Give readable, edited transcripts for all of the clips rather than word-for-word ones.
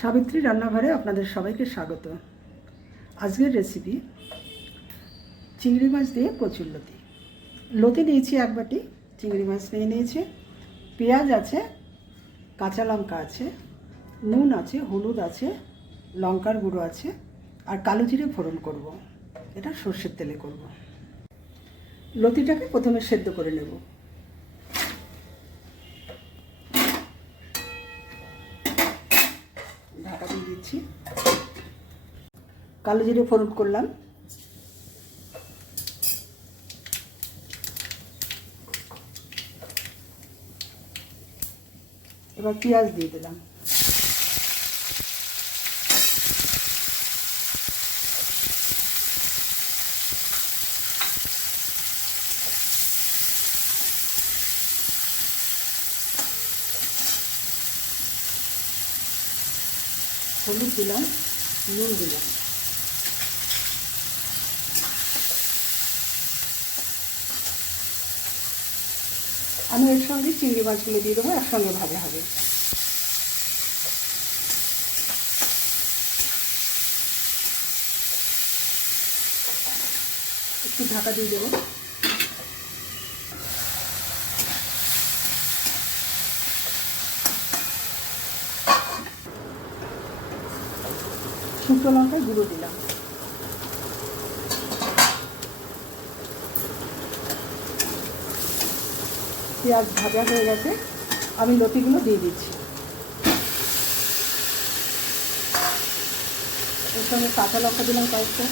সাবিত্রী রান্নাঘরে আপনাদের সবাইকে স্বাগত। আজকের রেসিপি চিংড়ি মাছ দিয়ে কচুরলতি। লতি নিয়েছি এক বাটি, চিংড়ি মাছ নিয়ে নিয়েছি, পেঁয়াজ আছে, কাঁচা লঙ্কা আছে, নুন আছে, হলুদ আছে, লঙ্কার গুঁড়ো আছে আর কালো জিরে ফোড়ন করব। এটা সর্ষের তেলে করব। লতিটাকে প্রথমে সেদ্ধ করে নেব। ঢাকা দিয়ে দিচ্ছি। কালো জিরে ফোড়ন করলাম, এবার পেঁয়াজ দিয়ে দিলাম। হলুদ দিলাম, নুন দিলাম। আমি এর সঙ্গে চিংড়ি মাছগুলো দিয়ে দেবো, একসঙ্গে ভাজা হবে। একটু ঢাকা দিয়ে দেবো। শুকনো লঙ্কায় গুঁড়ো দিলাম। পেঁয়াজ ভাজা হয়ে গেছে, আমি লতিগুলো দিয়ে দিচ্ছি। এর সঙ্গে কাঁচা লঙ্কা দিলাম কয়েকটা।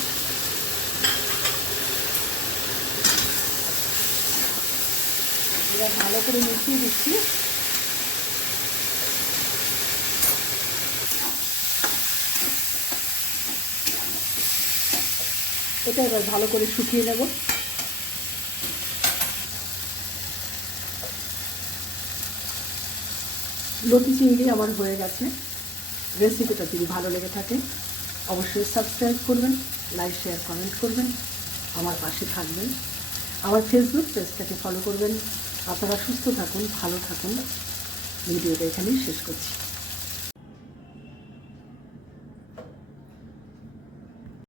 এবার ভালো করে মিশিয়ে দিচ্ছি। এটা এবার ভালো করে শুকিয়ে নেব। লতি চিংড়ি আমার হয়ে গেছে। রেসিপিটা যদি ভালো লেগে থাকে অবশ্যই সাবস্ক্রাইব করবেন, লাইক শেয়ার কমেন্ট করবেন, আমার পাশে থাকবেন, আমার ফেসবুক পেজটাকে ফলো করবেন। আপনারা সুস্থ থাকুন, ভালো থাকুন। ভিডিওটা এখানেই শেষ করছি।